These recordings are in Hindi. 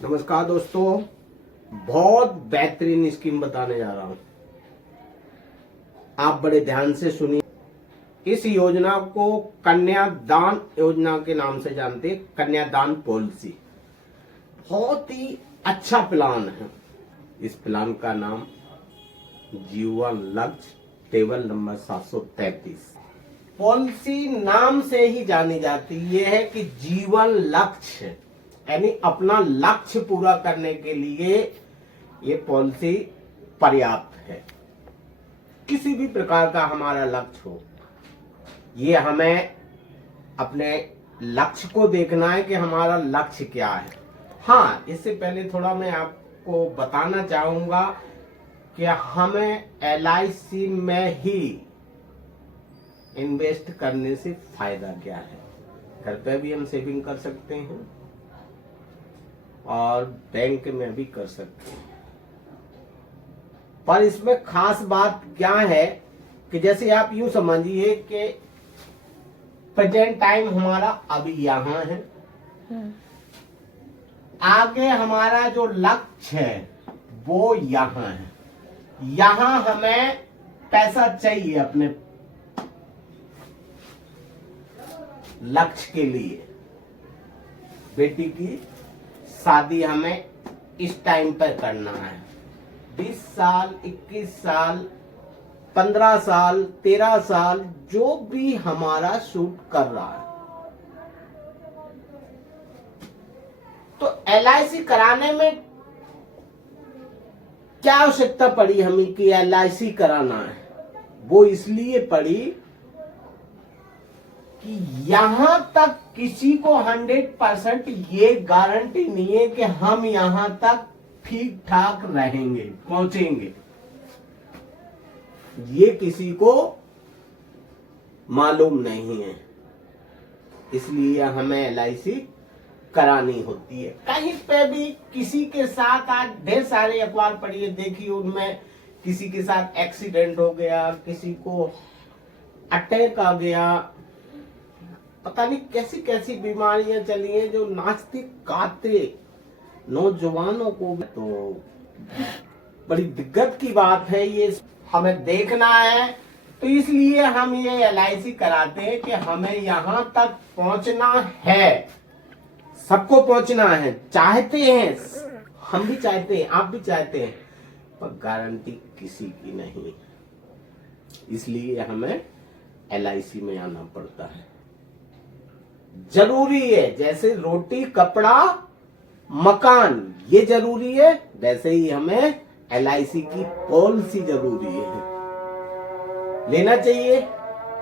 नमस्कार दोस्तों, बहुत बेहतरीन स्कीम बताने जा रहा हूं। आप बड़े ध्यान से सुनिए। इस योजना को कन्यादान योजना के नाम से जानते हैं। कन्यादान पॉलिसी बहुत ही अच्छा प्लान है। इस प्लान का नाम जीवन लक्ष्य टेबल नंबर 733 पॉलिसी नाम से ही जानी जाती है कि जीवन लक्ष्य, यानी अपना लक्ष्य पूरा करने के लिए ये पॉलिसी पर्याप्त है। किसी भी प्रकार का हमारा लक्ष्य हो, ये हमें अपने लक्ष्य को देखना है कि हमारा लक्ष्य क्या है। हाँ, इससे पहले थोड़ा मैं आपको बताना चाहूंगा कि हमें LIC में ही इन्वेस्ट करने से फायदा क्या है। घर पे भी हम सेविंग कर सकते हैं और बैंक में भी कर सकते हैं, पर इसमें खास बात क्या है कि जैसे आप यूं समझिए कि प्रेजेंट टाइम हमारा अभी यहाँ है, आगे हमारा जो लक्ष्य है वो यहाँ है। यहाँ हमें पैसा चाहिए अपने लक्ष्य के लिए। बेटी की शादी हमें इस टाइम पर करना है। 20 साल, 21 साल, 15 साल, 13 साल, जो भी हमारा सूट कर रहा है। तो LIC कराने में क्या आवश्यकता पड़ी हमें कि LIC कराना है? वो इसलिए पड़ी कि यहां तक किसी को 100% ये गारंटी नहीं है कि हम यहां तक ठीक ठाक रहेंगे, पहुंचेंगे। ये किसी को मालूम नहीं है, इसलिए हमें LIC करानी होती है। कहीं पे भी किसी के साथ, आज ढेर सारे अखबार पढ़िए, देखिए, उनमें किसी के साथ एक्सीडेंट हो गया, किसी को अटैक आ गया, पता नहीं कैसी कैसी बीमारियां चली हैं जो नाचते गाते नौजवानों को। तो बड़ी दिक्कत की बात है, ये हमें देखना है। तो इसलिए हम ये LIC कराते हैं कि हमें यहां तक पहुंचना है, सबको पहुंचना है। चाहते हैं, हम भी चाहते हैं, आप भी चाहते हैं, पर गारंटी किसी की नहीं, इसलिए हमें LIC में आना पड़ता है। जरूरी है, जैसे रोटी कपड़ा मकान ये जरूरी है, वैसे ही हमें LIC की पॉलिसी जरूरी है, लेना चाहिए।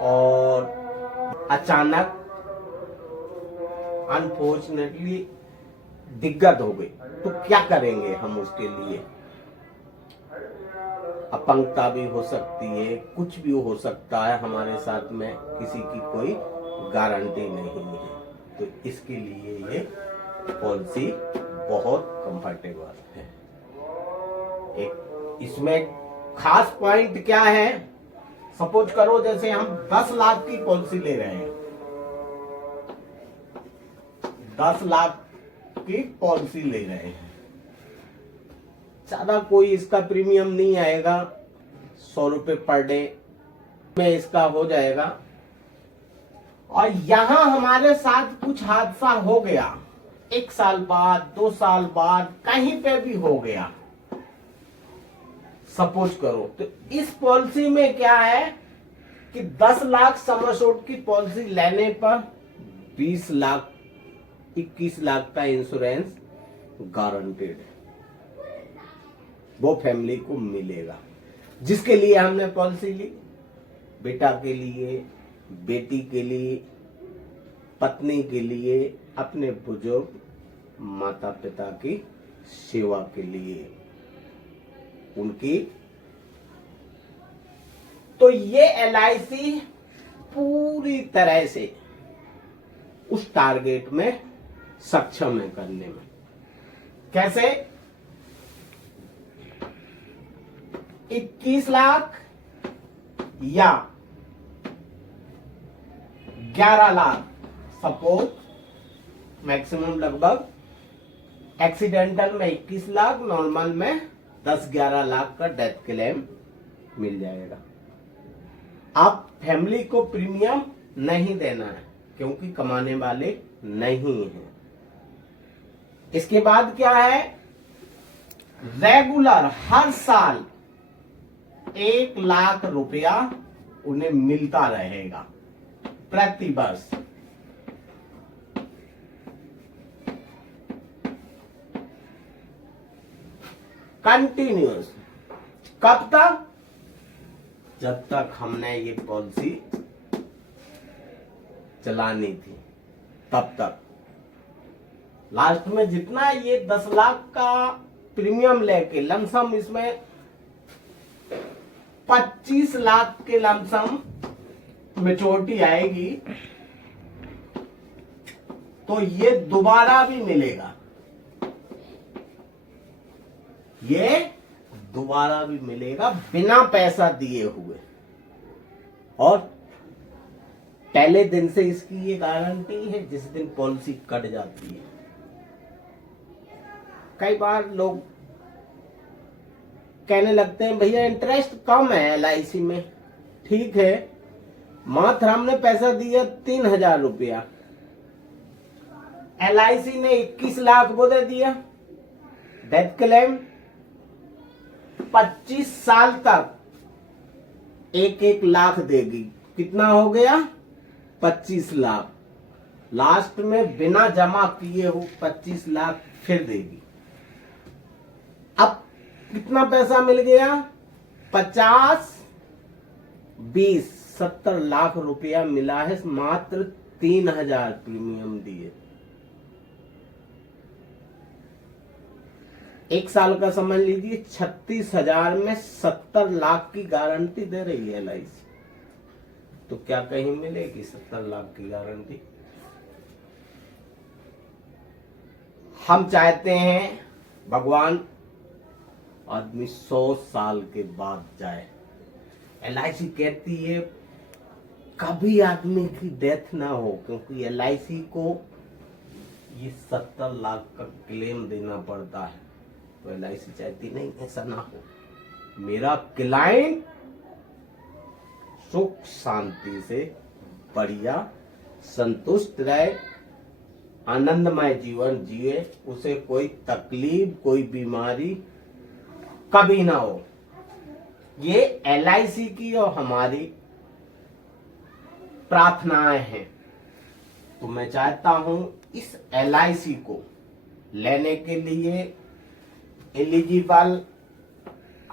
और अचानक अनफॉर्चुनेटली दिक्कत हो गई तो क्या करेंगे हम उसके लिए? अपंगता भी हो सकती है, कुछ भी हो सकता है हमारे साथ में, किसी की कोई गारंटी नहीं है। तो इसके लिए ये पॉलिसी बहुत कंफर्टेबल है। एक इसमें खास पॉइंट क्या है, सपोज करो जैसे हम 10 लाख की पॉलिसी ले रहे हैं, 10 लाख की पॉलिसी ले रहे हैं, ज्यादा कोई इसका प्रीमियम नहीं आएगा, 100 रुपए पर डे में इसका हो जाएगा। और यहां हमारे साथ कुछ हादसा हो गया, 1 साल बाद, 2 साल बाद, कहीं पे भी हो गया, सपोज करो, तो इस पॉलिसी में क्या है कि 10 लाख सम एश्योर्ड की पॉलिसी लेने पर 20 लाख, 21 लाख का इंश्योरेंस गारंटेड है, वो फैमिली को मिलेगा जिसके लिए हमने पॉलिसी ली। बेटा के लिए, बेटी के लिए, पत्नी के लिए, अपने बुजुर्ग माता पिता की सेवा के लिए, उनकी। तो ये LIC पूरी तरह से उस टारगेट में सक्षम है करने में। कैसे? 21 लाख या 11 लाख, सपोज मैक्सिमम लगभग एक्सीडेंटल में 21 लाख, नॉर्मल में 10-11 लाख का डेथ क्लेम मिल जाएगा। आप फैमिली को प्रीमियम नहीं देना है क्योंकि कमाने वाले नहीं हैं। इसके बाद क्या है, रेगुलर हर साल 1 लाख रुपया उन्हें मिलता रहेगा प्रति वर्ष। कंटिन्यूअस। कब तक? जब तक हमने ये पॉलिसी चलानी थी तब तक। लास्ट में जितना ये 10 लाख का प्रीमियम लेके लमसम, इसमें 25 लाख के लमसम मैच्योरिटी आएगी, तो ये दोबारा भी मिलेगा, ये दोबारा भी मिलेगा बिना पैसा दिए हुए। और पहले दिन से इसकी ये गारंटी है जिस दिन पॉलिसी कट जाती है। कई बार लोग कहने लगते हैं भैया इंटरेस्ट कम है LIC में। ठीक है, मात्र हमने पैसा दिया 3,000 रुपया, LIC ने 21 लाख को दे दिया डेथ क्लेम। 25 साल तक 1-1 लाख देगी, कितना हो गया? 25 लाख। लास्ट में बिना जमा किए हो 25 लाख फिर देगी। अब कितना पैसा मिल गया? 50, 20, 70 लाख रुपया मिला है मात्र 3,000 प्रीमियम दिए। 1 साल का समझ लीजिए, 36,000 में 70 लाख की गारंटी दे रही है LIC। तो क्या कहीं मिलेगी 70 लाख की गारंटी? हम चाहते हैं भगवान आदमी 100 साल के बाद जाए। LIC कहती है कभी आदमी की डेथ ना हो, क्योंकि LIC को ये 70 लाख का क्लेम देना पड़ता है। तो LIC चाहती नहीं ऐसा ना हो, मेरा क्लाइंट सुख शांति से बढ़िया संतुष्ट रहे, आनंदमय जीवन जिए, उसे कोई तकलीफ कोई बीमारी कभी ना हो। ये LIC की और हमारी प्रार्थनाएं हैं। तो मैं चाहता हूं इस LIC को लेने के लिए एलिजिबल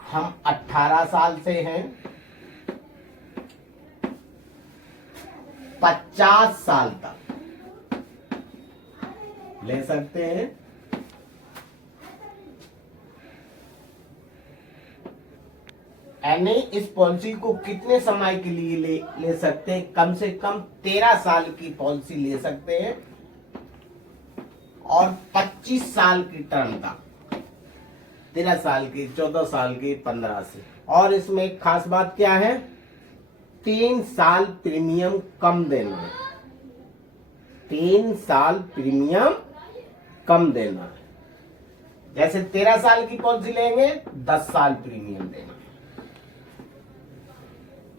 हम 18 साल से हैं, 50 साल तक ले सकते हैं। यानी इस पॉलिसी को कितने समय के लिए ले सकते हैं? कम से कम 13 साल की पॉलिसी ले सकते हैं और 25 साल की टर्म तक, 13 साल की, 14 साल की, 15 से। और इसमें एक खास बात क्या है, 3 साल प्रीमियम कम देना है, 3 साल प्रीमियम कम देना है। जैसे 13 साल की पॉलिसी लेंगे 10 साल प्रीमियम देना,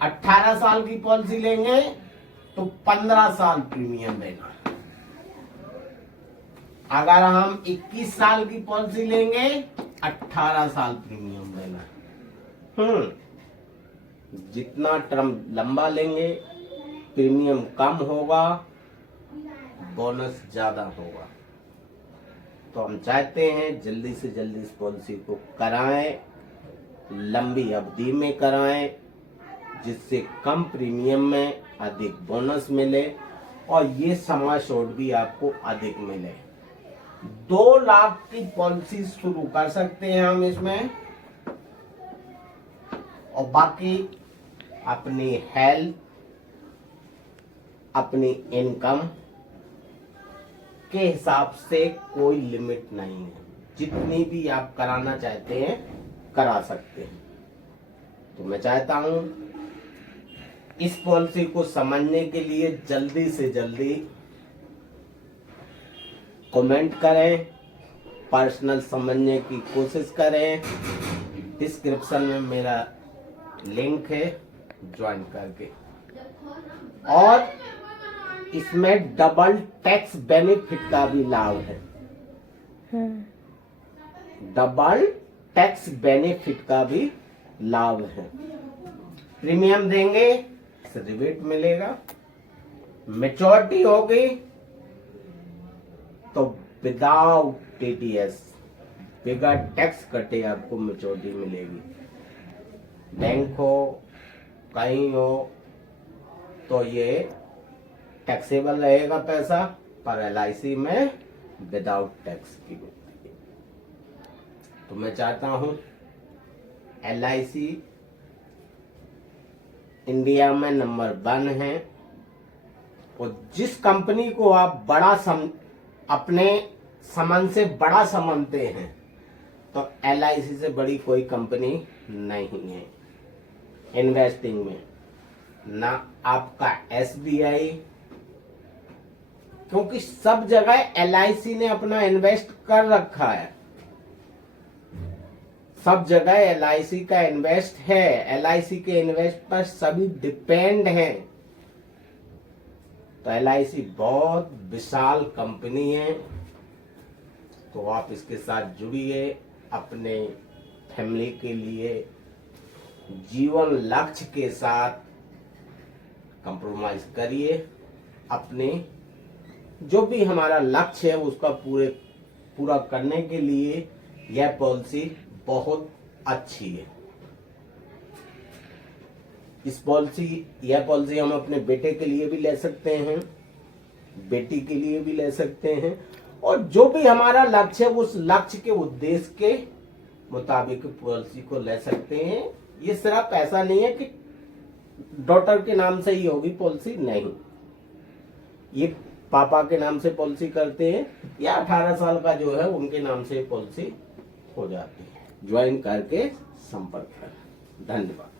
18 साल की पॉलिसी लेंगे तो 15 साल प्रीमियम देना। अगर हम 21 साल की पॉलिसी लेंगे 18 साल प्रीमियम देना। जितना टर्म लंबा लेंगे प्रीमियम कम होगा, बोनस ज्यादा होगा। तो हम चाहते हैं जल्दी से जल्दी इस पॉलिसी को कराएं, लंबी अवधि में कराएं, जिससे कम प्रीमियम में अधिक बोनस मिले और ये सम एश्योर्ड भी आपको अधिक मिले। 2 लाख की पॉलिसी शुरू कर सकते हैं हम इसमें, और बाकी अपनी हेल्थ, अपनी इनकम के हिसाब से कोई लिमिट नहीं है, जितनी भी आप कराना चाहते हैं करा सकते हैं। तो मैं चाहता हूं इस पॉलिसी को समझने के लिए जल्दी से जल्दी कमेंट करें, पर्सनल समझने की कोशिश करें। डिस्क्रिप्शन में मेरा लिंक है, ज्वाइन करके। और इसमें डबल टैक्स बेनिफिट का भी लाभ है। डबल टैक्स बेनिफिट का भी लाभ है। प्रीमियम देंगे, रिबेट मिलेगा। मैच्योरिटी होगी तो विदाउट टीडीएस, बिगर टैक्स कटे आपको मैच्योरिटी मिलेगी। बैंक हो, कहीं हो, तो ये टैक्सेबल रहेगा पैसा, पर एलआईसी में विदाउट टैक्स की मिलती है। तो मैं चाहता हूं एलआईसी इंडिया में नंबर 1 है। और जिस कंपनी को आप अपने समन से बड़ा समझते हैं, तो एलआईसी से बड़ी कोई कंपनी नहीं है इन्वेस्टिंग में। ना आपका एसबीआई, क्योंकि सब जगह एलआईसी ने अपना इन्वेस्ट कर रखा है। सब जगह एलआईसी का इन्वेस्ट है। एलआईसी के इन्वेस्ट पर सभी डिपेंड हैं। तो एलआईसी बहुत विशाल कंपनी है। तो आप इसके साथ जुड़िए, अपने फैमिली के लिए जीवन लक्ष्य के साथ कंप्रोमाइज करिए। अपने जो भी हमारा लक्ष्य है उसका पूरा करने के लिए यह पॉलिसी बहुत अच्छी है। यह पॉलिसी हम अपने बेटे के लिए भी ले सकते हैं, बेटी के लिए भी ले सकते हैं, और जो भी हमारा लक्ष्य है उस लक्ष्य के उद्देश्य के मुताबिक पॉलिसी को ले सकते हैं। ये सिर्फ ऐसा नहीं है कि डॉटर के नाम से ही होगी पॉलिसी, नहीं। ये पापा के नाम से पॉलिसी करते हैं या 18 साल का जो है उनके नाम से पॉलिसी हो जाती है। ज्वाइन करके संपर्क करें। धन्यवाद।